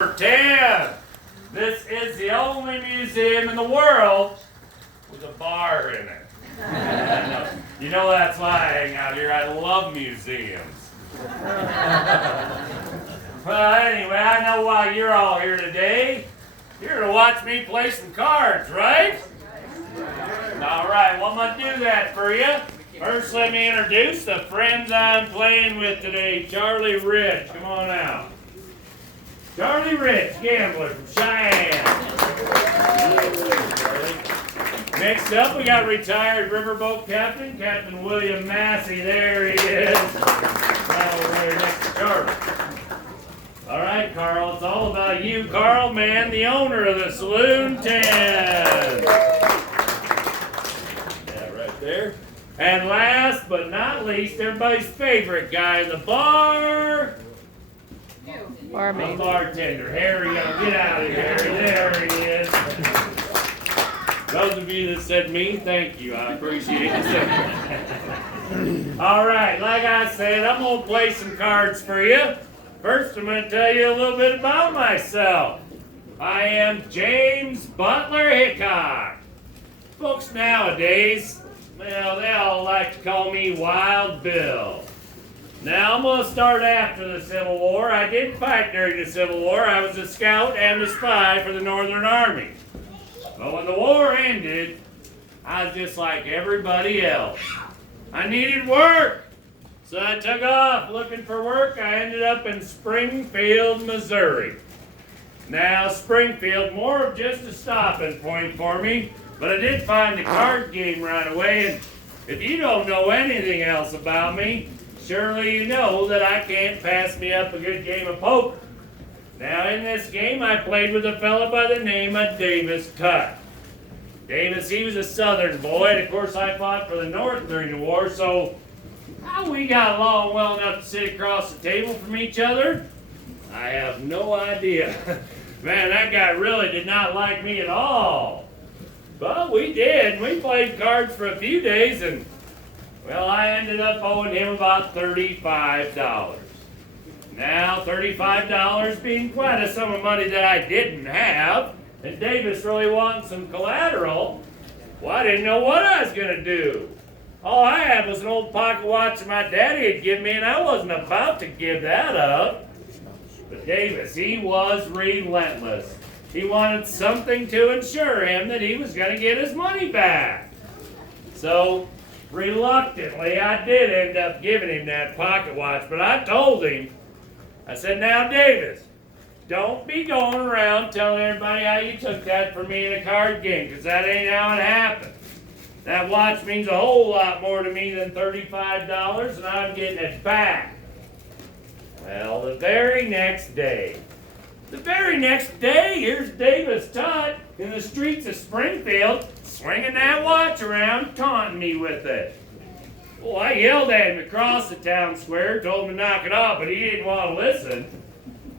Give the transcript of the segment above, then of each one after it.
Number 10. This is the only museum in the world with a bar in it. You know that's why I hang out here. I love museums. Well, anyway, I know why you're all here today. You're here to watch me play some cards, right? All right, well, I'm going to do that for you. First, let me introduce the friends I'm playing with today. Charlie Rich, come on out. Charlie Rich, gambler from Cheyenne. Next up, we got retired riverboat captain, Captain William Massey. There he is. Right next to Charlie. All right, Carl, it's all about you. Carl, man, the owner of the Saloon 10. Yeah, right there. And last but not least, everybody's favorite guy in the bar. Barmaid. The bartender. Harry, get out of here, Harry. There he is. Those of you that said me, thank you. I appreciate it. All right, like I said, I'm going to play some cards for you. First, I'm going to tell you a little bit about myself. I am James Butler Hickock. Folks nowadays, well, they all like to call me Wild Bill. Now, I'm going to start after the Civil War. I did fight during the Civil War. I was a scout and a spy for the Northern Army. But when the war ended, I was just like everybody else. I needed work. So I took off looking for work. I ended up in Springfield, Missouri. Now, Springfield, more of just a stopping point for me, but I did find the card game right away. And if you don't know anything else about me, surely you know that I can't pass me up a good game of poker. Now, in this game, I played with a fella by the name of Davis Tutt. Davis, he was a Southern boy, and of course I fought for the North during the war, so how we got along well enough to sit across the table from each other, I have no idea. Man, that guy really did not like me at all. But we did. We played cards for a few days, and well, I ended up owing him about $35. Now, $35 being quite a sum of money that I didn't have, and Davis really wanted some collateral, well, I didn't know what I was going to do. All I had was an old pocket watch that my daddy had given me, and I wasn't about to give that up. But Davis, he was relentless. He wanted something to ensure him that he was going to get his money back. So, reluctantly, I did end up giving him that pocket watch, but I told him, I said, now, Davis, don't be going around telling everybody how you took that from me in a card game, because that ain't how it happened. That watch means a whole lot more to me than $35, and I'm getting it back. Well, the very next day, here's Davis Tutt in the streets of Springfield, swinging that watch around, taunting me with it. Well, I yelled at him across the town square, told him to knock it off, but he didn't want to listen.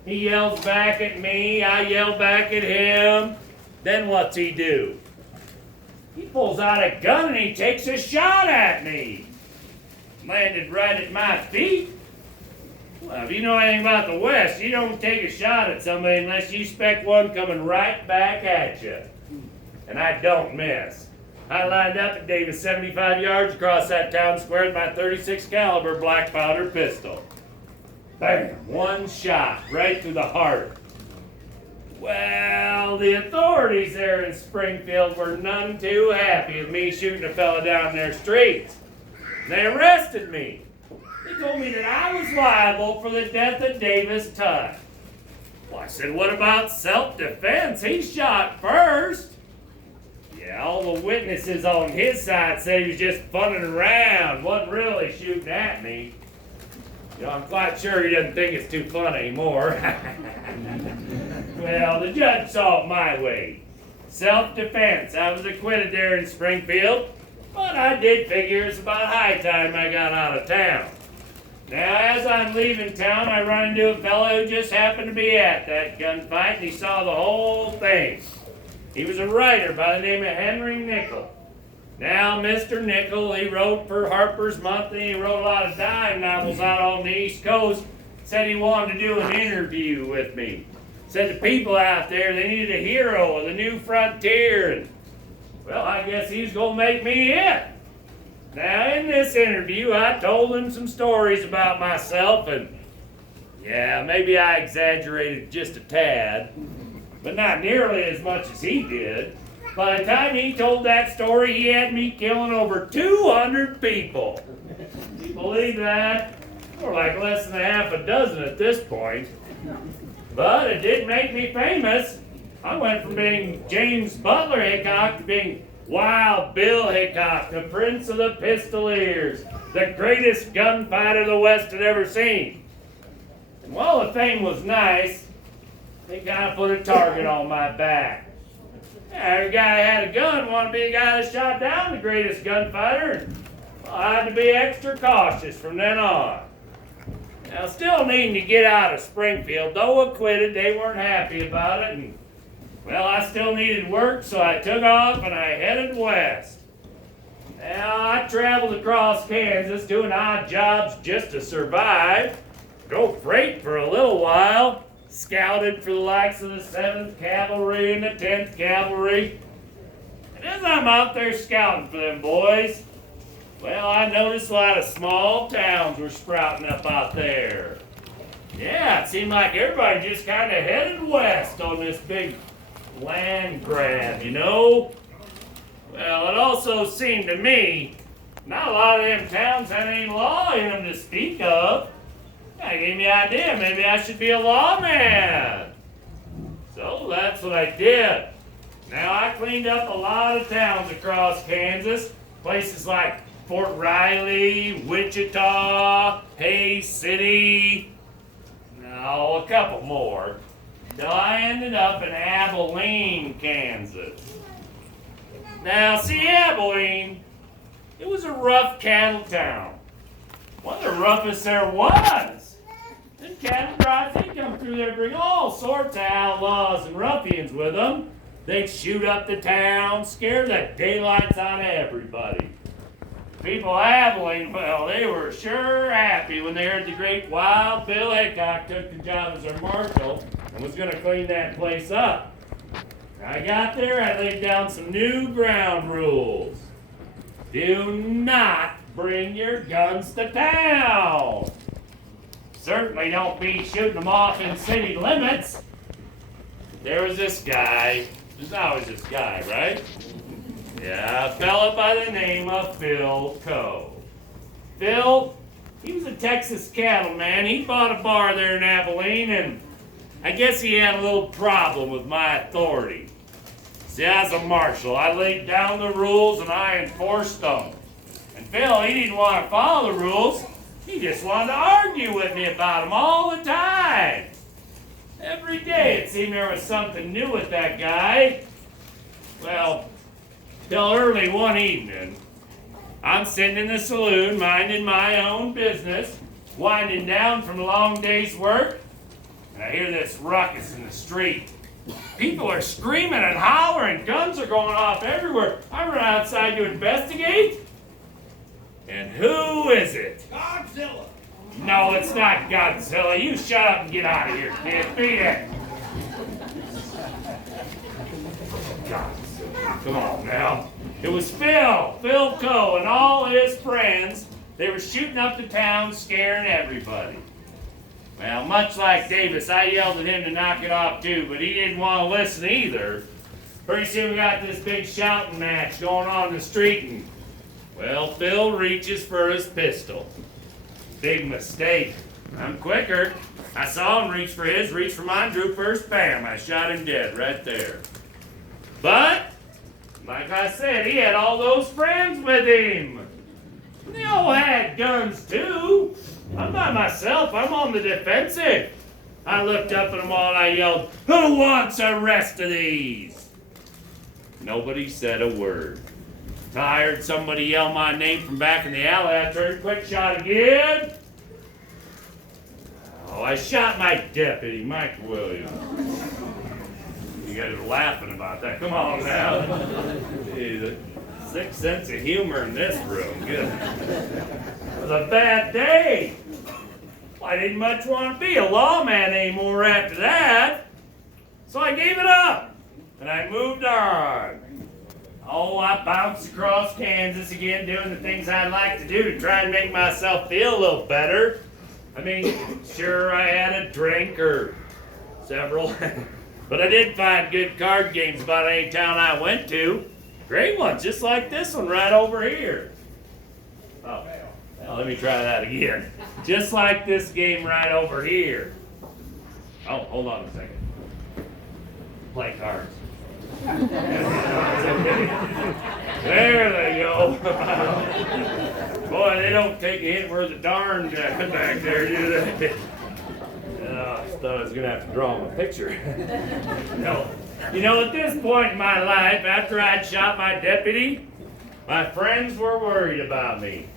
He yells back at me, I yell back at him. Then what's he do? He pulls out a gun and he takes a shot at me. Landed right at my feet. Well, if you know anything about the West, you don't take a shot at somebody unless you expect one coming right back at you. And I don't miss. I lined up at Davis 75 yards across that town square with my 36 caliber black powder pistol. Bam! One shot right through the heart. Well, the authorities there in Springfield were none too happy with me shooting a fella down their streets. They arrested me. They told me that I was liable for the death of Davis Tutt. Well, I said, what about self-defense? He shot first. Yeah, all the witnesses on his side said he was just funning around, wasn't really shooting at me. You know, I'm quite sure he doesn't think it's too fun anymore. Well, the judge saw it my way. Self-defense. I was acquitted there in Springfield, but I did figure it's about high time I got out of town. Now, as I'm leaving town, I run into a fellow who just happened to be at that gunfight, and he saw the whole thing. He was a writer by the name of Henry Nickel. Now, Mr. Nickel, he wrote for Harper's Monthly, he wrote a lot of dime novels out on the East Coast, said he wanted to do an interview with me. Said the people out there, they needed a hero of the new frontier, and well, I guess he's gonna make me it. Now, in this interview, I told him some stories about myself, and yeah, maybe I exaggerated just a tad, but not nearly as much as he did. By the time he told that story, he had me killing over 200 people. Do you believe that? Or like less than half a dozen at this point. But it did make me famous. I went from being James Butler Hickock to being Wild Bill Hickock, the Prince of the Pistoliers, the greatest gunfighter the West had ever seen. And while the fame was nice, they kind of put a target on my back. Every guy that had a gun wanted to be the guy that shot down the greatest gunfighter, and well, I had to be extra cautious from then on. Now, still needing to get out of Springfield, though acquitted, they weren't happy about it, and well, I still needed work, so I took off and I headed west. Now, I traveled across Kansas doing odd jobs just to survive, drove freight for a little while, scouted for the likes of the 7th Cavalry and the 10th Cavalry. And as I'm out there scouting for them boys, well, I noticed a lot of small towns were sprouting up out there. Yeah, it seemed like everybody just kind of headed west on this big land grab, you know? Well, it also seemed to me not a lot of them towns had any law in them to speak of. That gave me an idea, maybe I should be a lawman. So that's what I did. Now I cleaned up a lot of towns across Kansas, places like Fort Riley, Wichita, Hays City, a couple more, till I ended up in Abilene, Kansas. Now, see, Abilene, it was a rough cattle town. One of the roughest there was. Them cattle drives, they come through there, bring all sorts of outlaws and ruffians with them. They'd shoot up the town, scare the daylights out of everybody. People of Abilene, well, they were sure happy when they heard the great Wild Bill Hickock took the job as their marshal and was going to clean that place up. I got there, I laid down some new ground rules. Do not bring your guns to town. Certainly don't be shooting them off in city limits. There was this guy, there's always this guy, right? Yeah, a fella by the name of Phil Coe. Phil, he was a Texas cattleman. He bought a bar there in Abilene, and I guess he had a little problem with my authority. See, as a marshal, I laid down the rules and I enforced them. And Phil, he didn't want to follow the rules. He just wanted to argue with me about them all the time. Every day it seemed there was something new with that guy. Well, till early one evening, I'm sitting in the saloon minding my own business, winding down from a long day's work, and I hear this ruckus in the street. People are screaming and hollering, guns are going off everywhere. I run outside to investigate, and who is it? Godzilla! No, it's not Godzilla. You shut up and get out of here, kid. Beat it. Godzilla. Come on now. It was Phil Coe, and all his friends. They were shooting up the town, scaring everybody. Well, much like Davis, I yelled at him to knock it off too, but he didn't want to listen either. Pretty soon we got this big shouting match going on in the street, and well, Phil reaches for his pistol. Big mistake. I'm quicker. I saw him reach for his, reach for mine, drew first, bam, I shot him dead right there. But, like I said, he had all those friends with him. They all had guns too. I'm by myself, I'm on the defensive. I looked up at them all and I yelled, "Who wants a rest of these?" Nobody said a word. I heard somebody yell my name from back in the alley. I turned, quick shot again. Oh, I shot my deputy, Mike Williams. You guys are laughing about that. Come on now. Jeez, sick sense of humor in this room. Good. It was a bad day. I didn't much want to be a lawman anymore after that. So I gave it up, and I moved on. Oh, I bounced across Kansas again, doing the things I'd like to do to try and make myself feel a little better. I mean, sure, I had a drink or several, but I did find good card games about any town I went to. Great ones, just like this one right over here. Oh, well, let me try that again. Just like this game right over here. Oh, hold on a second. Play cards. There they go. Boy, they don't take a hit worth a darn back there, do they? I thought I was going to have to draw them a picture. No. You know, at this point in my life, after I'd shot my deputy, my friends were worried about me.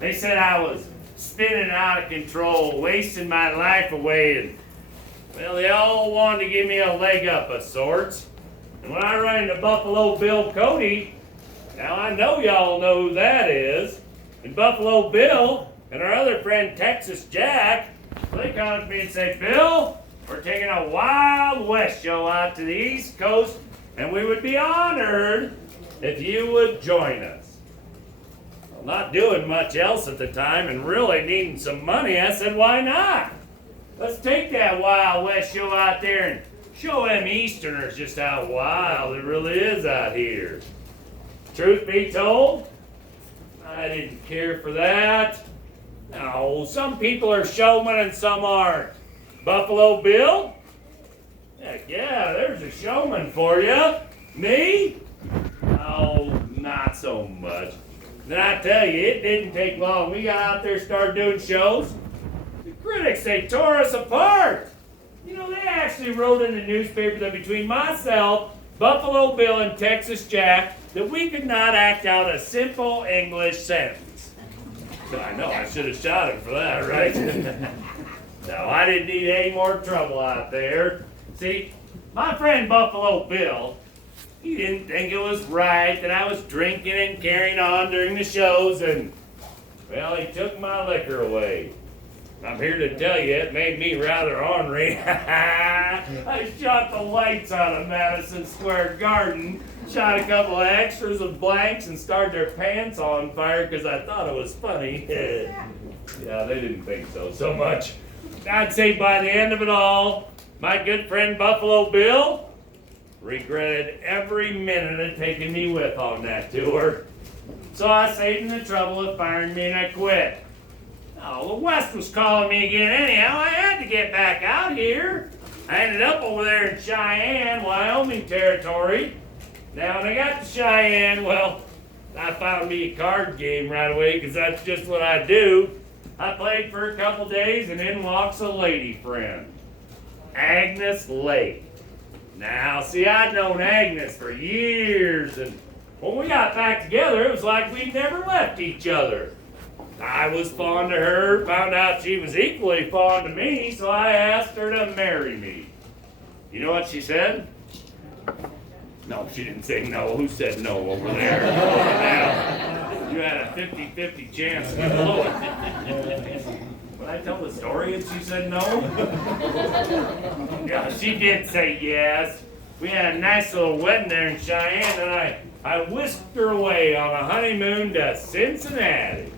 They said I was spinning out of control, wasting my life away, and, well, they all wanted to give me a leg up of sorts. And when I ran into Buffalo Bill Cody, now I know y'all know who that is, and Buffalo Bill and our other friend Texas Jack, they come to me and say, Bill, we're taking a Wild West show out to the East Coast, and we would be honored if you would join us. Well, not doing much else at the time and really needing some money, I said, why not? Let's take that Wild West show out there and show them Easterners just how wild it really is out here. Truth be told, I didn't care for that. No, some people are showmen and some aren't. Buffalo Bill? Heck yeah, there's a showman for you. Me? Oh, not so much. Then I tell you, it didn't take long. We got out there, started doing shows. The critics, they tore us apart. You know, they actually wrote in the newspaper that between myself, Buffalo Bill, and Texas Jack, that we could not act out a simple English sentence. I know, I should have shot him for that, right? No, I didn't need any more trouble out there. See, my friend Buffalo Bill, he didn't think it was right that I was drinking and carrying on during the shows, and, well, he took my liquor away. I'm here to tell you, it made me rather ornery. I shot the lights out of Madison Square Garden, shot a couple of extras of blanks, and started their pants on fire because I thought it was funny. Yeah, they didn't think so much. I'd say by the end of it all, my good friend Buffalo Bill regretted every minute of taking me with on that tour. So I saved him the trouble of firing me and I quit. Oh, the West was calling me again anyhow. I had to get back out here. I ended up over there in Cheyenne, Wyoming territory. Now, when I got to Cheyenne, well, I found me a card game right away because that's just what I do. I played for a couple days and in walks a lady friend, Agnes Lake. Now, see, I'd known Agnes for years, and when we got back together, it was like we'd never left each other. I was fond of her, found out she was equally fond of me, so I asked her to marry me. You know what she said? No, she didn't say no. Who said no over there? Now, you had a 50-50 chance to blow it. Would I tell the story if she said no? Yeah, she did say yes. We had a nice little wedding there in Cheyenne, and I whisked her away on a honeymoon to Cincinnati.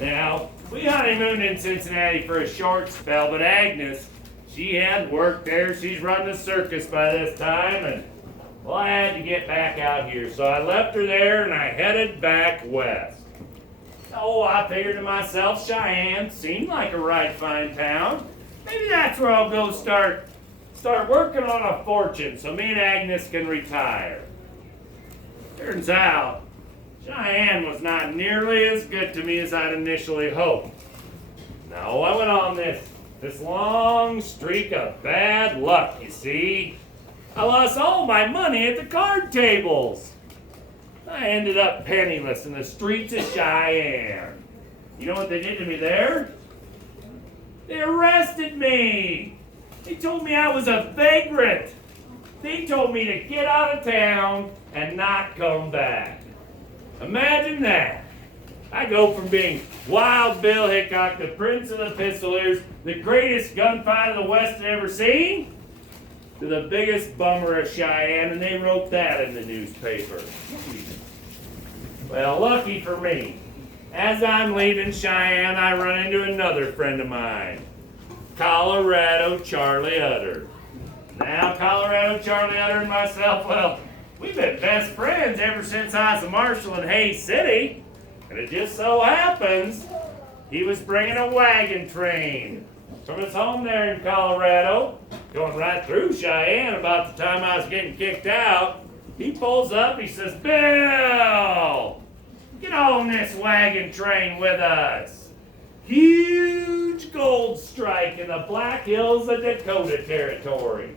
Now, we honeymooned in Cincinnati for a short spell, but Agnes, she had worked there. She's run the circus by this time, and, well, I had to get back out here. So I left her there, and I headed back west. Oh, I figured to myself, Cheyenne seemed like a right fine town. Maybe that's where I'll go start working on a fortune so me and Agnes can retire. Turns out, Cheyenne was not nearly as good to me as I'd initially hoped. No, I went on this long streak of bad luck, you see. I lost all my money at the card tables. I ended up penniless in the streets of Cheyenne. You know what they did to me there? They arrested me. They told me I was a vagrant. They told me to get out of town and not come back. Imagine that. I go from being Wild Bill Hickock, the Prince of the Pistoliers, the greatest gunfighter the West had ever seen, to the biggest bummer of Cheyenne, and they wrote that in the newspaper. Well, lucky for me, as I'm leaving Cheyenne, I run into another friend of mine, Colorado Charlie Utter. Now, Colorado Charlie Utter and myself, well, we've been best friends ever since I was a marshal in Hays City. And it just so happens he was bringing a wagon train from his home there in Colorado, going right through Cheyenne. About the time I was getting kicked out, he pulls up, he says, "Bill, get on this wagon train with us. Huge gold strike in the Black Hills of Dakota Territory.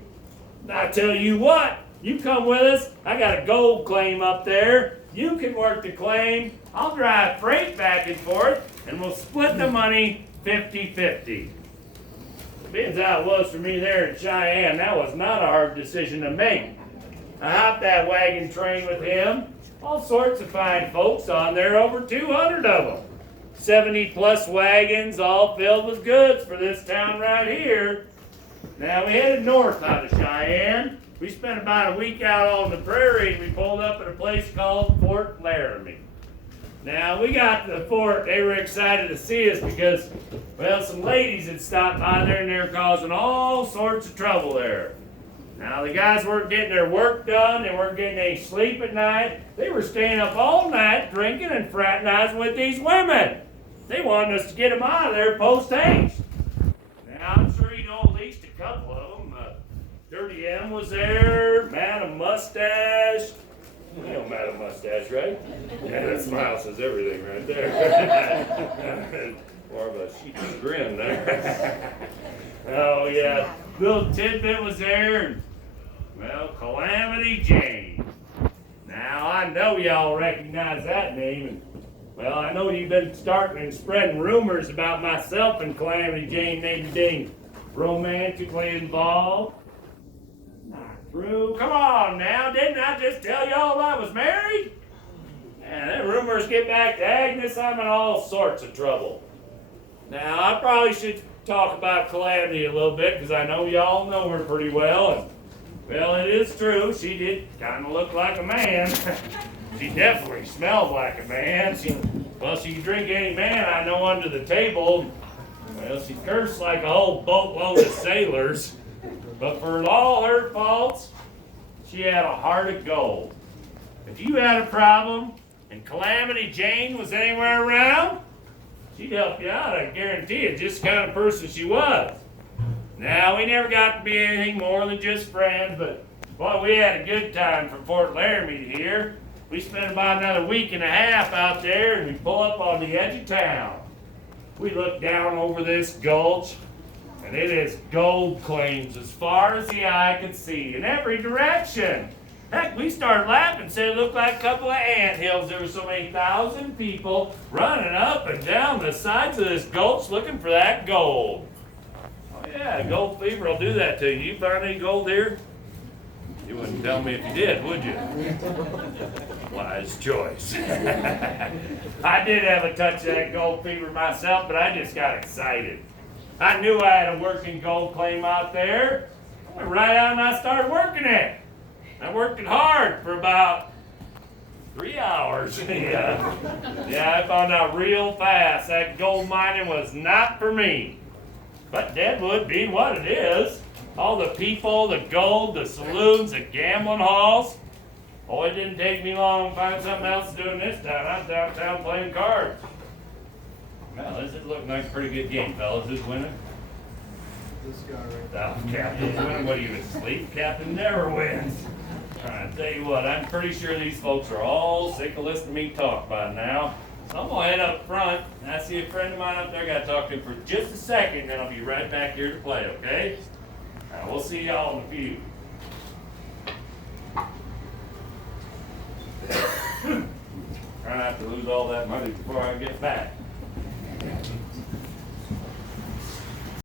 And I tell you what, you come with us, I got a gold claim up there. You can work the claim, I'll drive freight back and forth, and we'll split the money 50-50. Being as how it was for me there in Cheyenne, that was not a hard decision to make. I hopped that wagon train with him, all sorts of fine folks on there, over 200 of them. 70 plus wagons, all filled with goods for this town right here. Now we headed north out of Cheyenne. We spent about a week out on the prairie, and we pulled up at a place called Fort Laramie. Now, we got to the fort, they were excited to see us because, well, some ladies had stopped by there and they were causing all sorts of trouble there. Now, the guys weren't getting their work done, they weren't getting any sleep at night. They were staying up all night drinking and fraternizing with these women. They wanted us to get them out of there post-haste. Now, I'm sure you know at least a couple of them. Dirty M was there, Madam Mustache. You know Madam Mustache, right? Yeah, that smile says everything right there. More of a sheepish grin there. Oh, yeah. Little Tidbit was there, and, well, Calamity Jane. Now, I know y'all recognize that name, and, well, I know you've been starting and spreading rumors about myself and Calamity Jane maybe being romantically involved. True. Come on now, didn't I just tell y'all I was married? And then rumors get back to Agnes, I'm in all sorts of trouble. Now, I probably should talk about Calamity a little bit, because I know y'all know her pretty well. And, well, it is true, she did kind of look like a man. She definitely smelled like a man. She could drink any man I know under the table. Well, she cursed like a whole boatload of sailors. But for all her faults, she had a heart of gold. If you had a problem and Calamity Jane was anywhere around, she'd help you out, I guarantee it, just the kind of person she was. Now, we never got to be anything more than just friends, but boy, we had a good time from Fort Laramie to here. We spent about another week and a half out there, and we pull up on the edge of town. We look down over this gulch, and it is gold claims as far as the eye could see in every direction. Heck, we started laughing, said it looked like a couple of anthills. There were so many thousand people running up and down the sides of this gulch looking for that gold. Oh yeah, gold fever will do that to you. You find any gold here? You wouldn't tell me if you did, would you? Wise choice. I did have a touch of that gold fever myself, but I just got excited. I knew I had a working gold claim out there. I went right out and I started working it. I worked it hard for about 3 hours. Yeah, I found out real fast that gold mining was not for me. But Deadwood being what it is, all the people, the gold, the saloons, the gambling halls. Oh, it didn't take me long to find something else to do in this town. I'm downtown playing cards. Well, this is looking like a pretty good game, fellas. Who's winning? This guy right there. Oh, Captain's winning. What are you, asleep? Captain never wins. I tell you what, I'm pretty sure these folks are all sick of listening to me talk by now. So I'm going to head up front, and I see a friend of mine up there. I got to talk to him for just a second, then I'll be right back here to play, okay? We'll see y'all in a few. Try not to lose all that money before I get back.